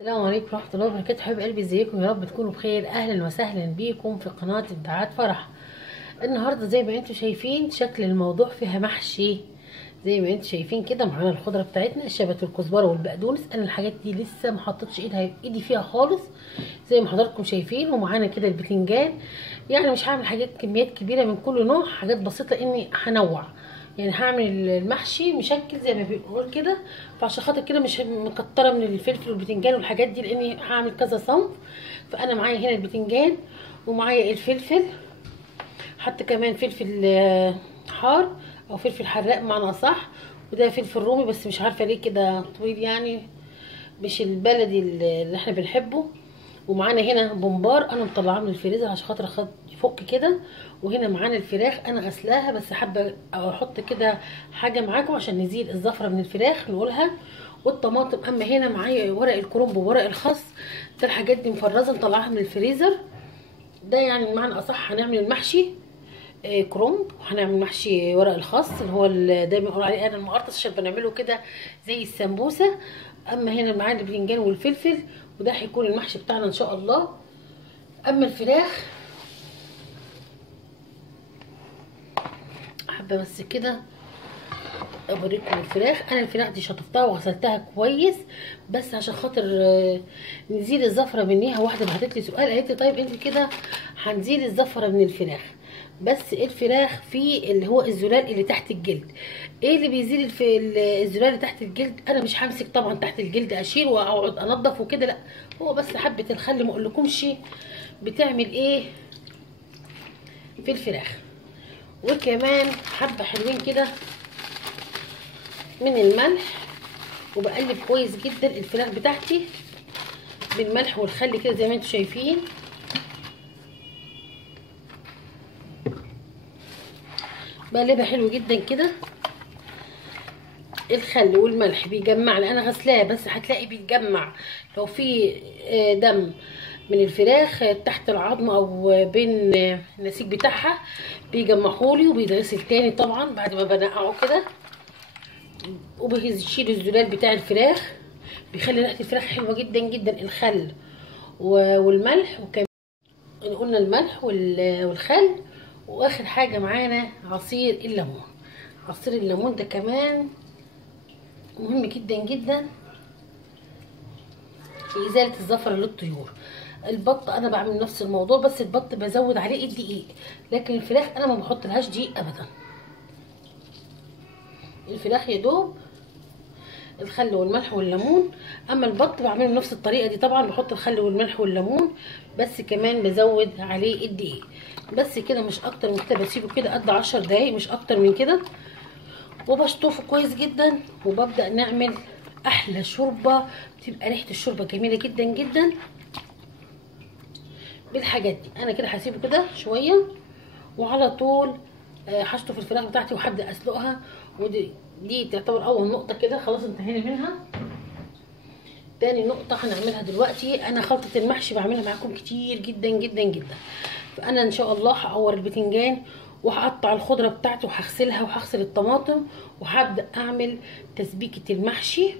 السلام عليكم ورحمة الله وبركاته. حبايب قلبي، ازيكم؟ يا رب تكونوا بخير. اهلا وسهلا بيكم في قناة ابداعات فرح. النهارده زي ما انتم شايفين شكل الموضوع فيها محشي. زي ما انتم شايفين كده معانا الخضره بتاعتنا، الشبت والكزبره والبقدونس. انا الحاجات دي لسه ما حطيتش ايدي فيها خالص زي ما حضراتكم شايفين. ومعانا كده البتنجان. يعني مش هعمل حاجات كميات كبيره من كل نوع، حاجات بسيطه اني هنوع. يعني هعمل المحشي مشكل زي ما بيقول كده، فعشان خاطر كده مش مكتره من الفلفل والبتنجان والحاجات دي، لاني هعمل كذا صنف. فانا معايا هنا البتنجان ومعايا الفلفل، حتى كمان فلفل حار او فلفل حراق بمعنى اصح. وده فلفل رومي بس مش عارفه ليه كده طويل، يعني مش البلدي اللي احنا بنحبه. ومعانا هنا بومبار انا مطلعاه من الفريزر عشان خاطر يفك كده. وهنا معانا الفراخ انا غسلاها، بس حابه احط كده حاجه معاكم عشان نزيل الزفره من الفراخ نقولها. والطماطم. اما هنا معايا ورق الكرنب وورق الخس، ده الحاجات دي مفرزه مطلعاها من الفريزر. ده يعني بمعنى اصح هنعمل المحشي كرنب، وهنعمل محشي ورق الخاص اللي هو اللي دايما بنقول عليه انا المقرطس، عشان بنعمله كده زي السمبوسه. اما هنا معانا البتنجان والفلفل، وده هيكون المحشي بتاعنا ان شاء الله. اما الفراخ حابه بس كده اوريكم الفراخ. انا الفراخ دي شطفتها وغسلتها كويس، بس عشان خاطر نزيل الزفره منيها. واحده بعتت لي سؤال قالت لي طيب انت كده هنزيل الزفره من الفراخ، بس الفراخ في اللي هو الزلال اللي تحت الجلد. ايه اللي بيزيل الزلال اللي تحت الجلد؟ انا مش همسك طبعا تحت الجلد اشيل واقعد انضف وكده، لا، هو بس حبه الخل ما اقولكمش بتعمل ايه في الفراخ. وكمان حبه حلوين كده من الملح، وبقلب كويس جدا الفراخ بتاعتي بالملح والخل كده زي ما انتم شايفين. بقلبها حلو جدا كده. الخل والملح بيجمع لي، انا غسلاه بس هتلاقي بيتجمع لو في دم من الفراخ تحت العظم او بين النسيج بتاعها، بيجمعهولي وبيتغسل تاني طبعا بعد ما بنقعه كده، وبيشيل الزلال بتاع الفراخ، بيخلي ريحه الفراخ حلوه جدا جدا الخل والملح. وكمان قلنا الملح والخل. واخر حاجه معانا عصير الليمون. عصير الليمون ده كمان مهم جدا جدا في ازاله الزفره للطيور. البط انا بعمل نفس الموضوع، بس البط بزود عليه الدقيق، لكن الفراخ انا ما بحط لهاش دقيق ابدا. الفراخ يا دوب الخل والملح والليمون. اما البط بعمله نفس الطريقه دي طبعا، بحط الخل والملح والليمون، بس كمان بزود عليه الدقيق. بس كده مش اكتر من كده، بسيبه كده قد 10 دقايق مش اكتر من كده، وبشطفه كويس جدا. وببدا نعمل احلى شوربه، بتبقى ريحه الشوربه جميله جدا جدا بالحاجات دي. انا كده هسيبه كده شويه، وعلى طول هشطف الفراخ بتاعتي وهبدا اسلقها. ودي تعتبر اول نقطه كده، خلاص انتهينا منها. تاني نقطه هنعملها دلوقتي، انا خلطه المحشي بعملها معاكم كتير جدا جدا جدا. فانا ان شاء الله هقور البتنجان وهقطع الخضره بتاعتي وهغسلها وهغسل الطماطم، وهبدا اعمل تسبيكه المحشي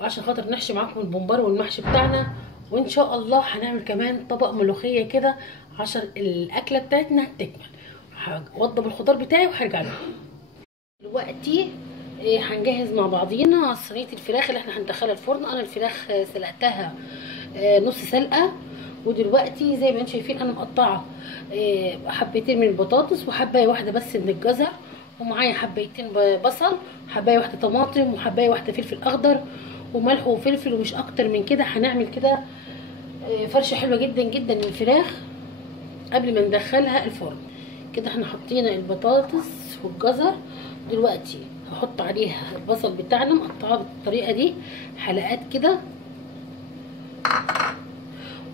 وعشان خاطر نحشي معاكم البومبار والمحشي بتاعنا. وان شاء الله هنعمل كمان طبق ملوخيه كده عشان الاكله بتاعتنا تكمل. هوضب الخضار بتاعي وهرجع لكم دلوقتي. هنجهز مع بعضينا صينيه الفراخ اللي احنا هندخلها الفرن. انا الفراخ سلقتها نص سلقه. ودلوقتي زي ما انتم شايفين انا مقطعه حبتين من البطاطس وحبايه واحده بس من الجزر، ومعايا حبايتين بصل، حبايه واحده طماطم، وحبايه واحده فلفل اخضر، وملح وفلفل، ومش اكتر من كده. هنعمل كده فرشه حلوه جدا جدا للفراخ قبل ما ندخلها الفرن. كده احنا حطينا البطاطس والجزر. دلوقتي هحط عليها البصل بتاعنا مقطعاه بالطريقه دي حلقات كده.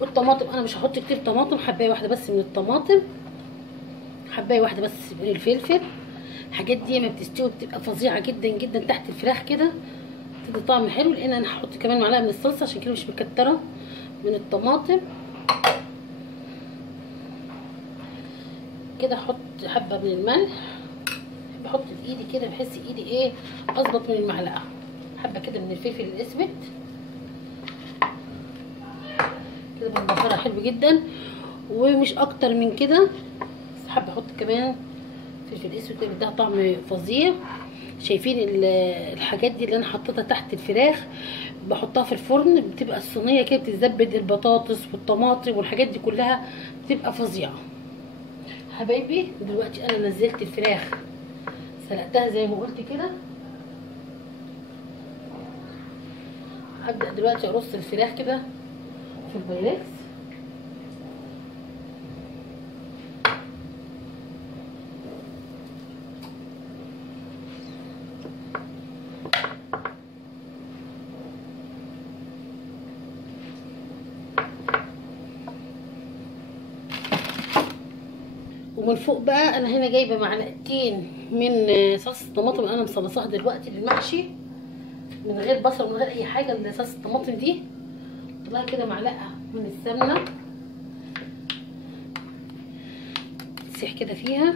والطماطم انا مش هحط كتير طماطم، حبايه واحده بس من الطماطم، حبايه واحده بس من الفلفل. الحاجات دي ما بتستوي بتبقى فظيعه جدا جدا تحت الفراخ كده، تدي طعم حلو. لان انا هحط كمان معلقه من الصلصه عشان كده مش مكتره من الطماطم. كده احط حبه من الملح، بحط بايدي كده بحس ايدي ايه اظبط من المعلقه. حبه كده من الفلفل الاسود، كده بالبصره حلو جدا ومش اكتر من كده. بس حابه احط كمان فلفل اسود كده بيديها طعم فظيع. شايفين الحاجات دي اللي انا حطيتها تحت الفراخ بحطها في الفرن، بتبقى الصينيه كده بتتزبد البطاطس والطماطم والحاجات دي كلها بتبقى فظيعه حبايبي. دلوقتي انا نزلت الفراخ سلقتها زي ما قلت كده. هبدا دلوقتي ارص الفراخ كده في البايركس. ومن فوق بقى انا هنا جايبه معلقتين من صلصه الطماطم اللي انا مصلصاها دلوقتي للمحشي من غير بصل ومن غير اي حاجه. صلصه الطماطم دي طلعها كده معلقه من السمنه تسيح كده فيها،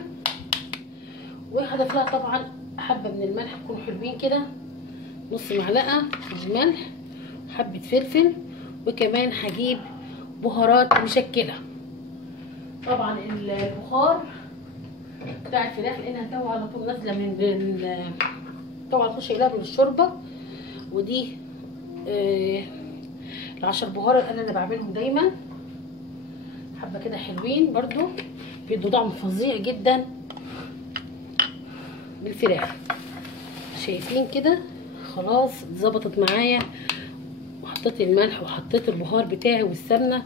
وهضيف لها طبعا حبه من الملح يكونوا حلوين كده، نص معلقه من الملح، حبه فلفل، وكمان هجيب بهارات مشكله. طبعا البخار بتاع الفراخ لانها تو على طول نازله من تو على طول شايلها من الشوربه. ودي العشر بهار اللي انا بعملهم دايما حبه كده حلوين برضو بيدوا طعم فظيع جدا بالفراخ. شايفين كده خلاص اتظبطت معايا، وحطيت الملح وحطيت البهار بتاعي والسمنه.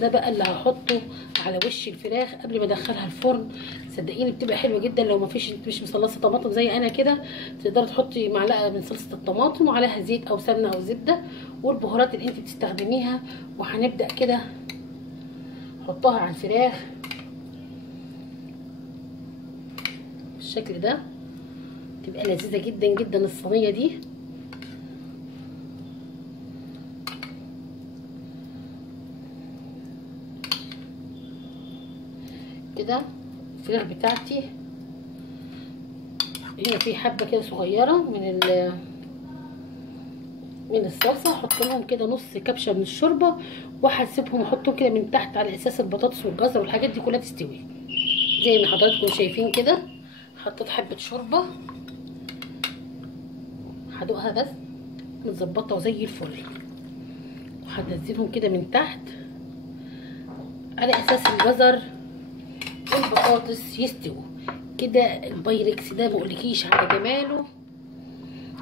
ده بقى اللي هحطه على وش الفراخ قبل ما ادخلها الفرن. صدقيني بتبقى حلوه جدا. لو ما فيش انت مش مصلصه طماطم زي انا كده تقدري تحطي معلقه من صلصه الطماطم وعليها زيت او سمنه او زبده والبهارات اللي انت بتستخدميها. وهنبدا كده نحطها على الفراخ بالشكل ده. تبقى لذيذه جدا جدا الصينيه دي. كده الفراخ بتاعتي هنا في حبه كده صغيره من الصلصه، احط لهم كده نص كبشه من الشوربه وهسيبهم احطهم كده من تحت على اساس البطاطس والجزر والحاجات دي كلها تستوي. زي ما حضراتكم شايفين كده حطيت حبه شوربه هدوقها بس متظبطه وزي الفل، وهنزلهم كده من تحت على اساس الجزر والبطاطس يستووا كده. البايركس ده مقولكيش على جماله،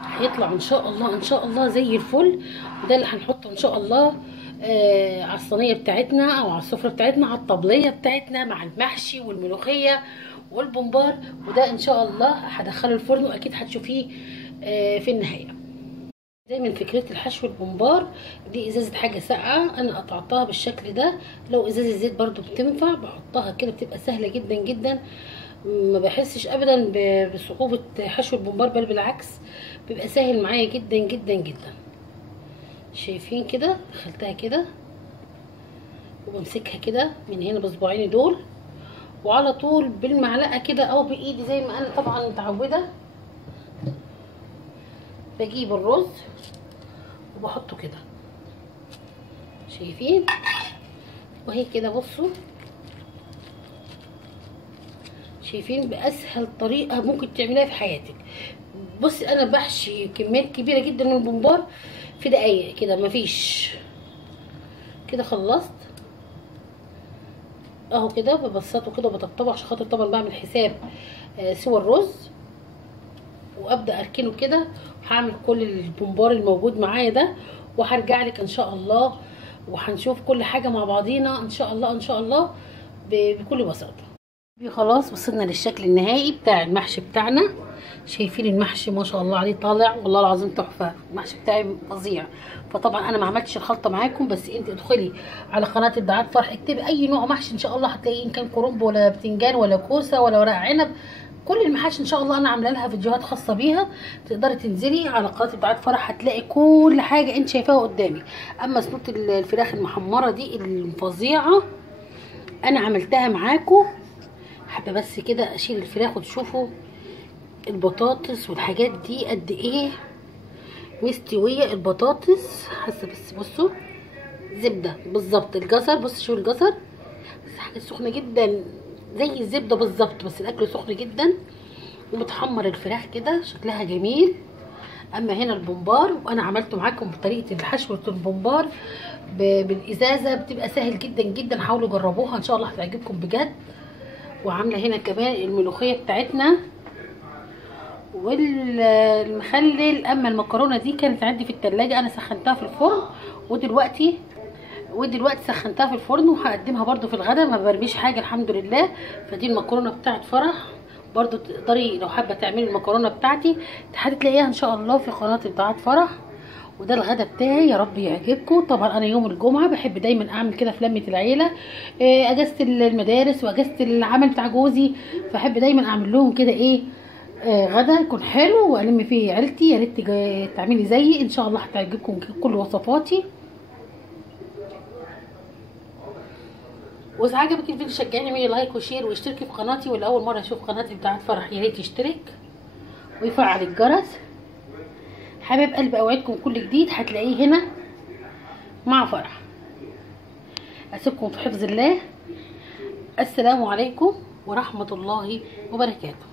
هيطلع ان شاء الله ان شاء الله زي الفل. وده اللي هنحطه ان شاء الله على الصينيه بتاعتنا او على السفره بتاعتنا على الطبليه بتاعتنا مع المحشي والملوخيه والبمبار. وده ان شاء الله هدخله الفرن واكيد هتشوفيه في النهايه. دايما فكره الحشو البمبار دي ازازه حاجه ساقعه انا قطعتها بالشكل ده. لو ازازه زيت برضو بتنفع بحطها كده بتبقى سهله جدا جدا. ما بحسش ابدا بصعوبه حشو البمبار، بل بالعكس بيبقى سهل معايا جدا جدا جدا. شايفين كده دخلتها كده وبمسكها كده من هنا بصباعيني دول وعلى طول بالمعلقه كده او بايدي زي ما انا طبعا متعوده. بجيب الرز وبحطه كده شايفين وهي كده. بصوا شايفين باسهل طريقه ممكن تعمليها في حياتك. بصي انا بحشي كميات كبيره جدا من البمبار في دقايق كده مفيش كده. خلصت اهو كده ببسطه كده وبطبطبه عشان خاطر طبعا بعمل حساب سوى الرز، وابدا اركنه كده. هعمل كل البمبار الموجود معايا ده وهرجع لك ان شاء الله وهنشوف كل حاجه مع بعضينا ان شاء الله ان شاء الله بكل بساطه. خلاص وصلنا للشكل النهائي بتاع المحشي بتاعنا. شايفين المحشي ما شاء الله عليه طالع والله العظيم تحفه. المحشي بتاعي فظيع. فطبعا انا ما عملتش الخلطه معاكم، بس انت ادخلي على قناه ابداعات فرح اكتبي اي نوع محشي ان شاء الله هتلاقيه، ان كان كرنب ولا بتنجان ولا كوسه ولا ورق عنب. كل المحاشي ان شاء الله انا عامله لها فيديوهات خاصه بيها. تقدري تنزلي على قناه ابداعات فرح هتلاقي كل حاجه انت شايفاها قدامك. اما سلطه الفراخ المحمره دي الفظيعه انا عملتها معاكم. حابه بس كده اشيل الفراخ وتشوفوا البطاطس والحاجات دي قد ايه مستويه البطاطس. حاسه بس بصوا زبده بالظبط. الجزر بص، شوف الجزر بس حاجه سخنه جدا زي الزبده بالظبط، بس الاكل سخن جدا. ومتحمر الفراخ كده شكلها جميل. اما هنا البومبار، وانا عملته معاكم بطريقه الحشوه البومبار بالازازه، بتبقى سهل جدا جدا. حاولوا جربوها ان شاء الله هتعجبكم بجد. وعامله هنا كمان الملوخيه بتاعتنا والمخلل. اما المكرونه دي كانت عندي في التلاجة، انا سخنتها في الفرن، ودلوقتي سخنتها في الفرن وهقدمها برده في الغدا. ما برميش حاجه الحمد لله. فدي المكرونه بتاعت فرح، برضو تقدري لو حابه تعملي المكرونه بتاعتي هتلاقيها ان شاء الله في قناه بتاعت فرح. وده الغدا بتاعي، يا رب يعجبكم. طبعا انا يوم الجمعه بحب دايما اعمل كده في لمه العيله، اجازه المدارس واجازه العمل بتاع جوزي، فاحب دايما اعمل لهم كده ايه، غدا يكون حلو والم فيه عيلتي. يا ريت تعملي زيي ان شاء الله هتعجبكم كل وصفاتي. واذا عجبك الفيديو شجعني، اعملي لايك وشير واشتركي في قناتي. واللي اول مره يشوف قناتي بتاعت فرح يا ريت يشترك ويفعل الجرس. حبايب قلبي، اوعدكم كل جديد هتلاقيه هنا مع فرح. اسيبكم في حفظ الله. السلام عليكم ورحمه الله وبركاته.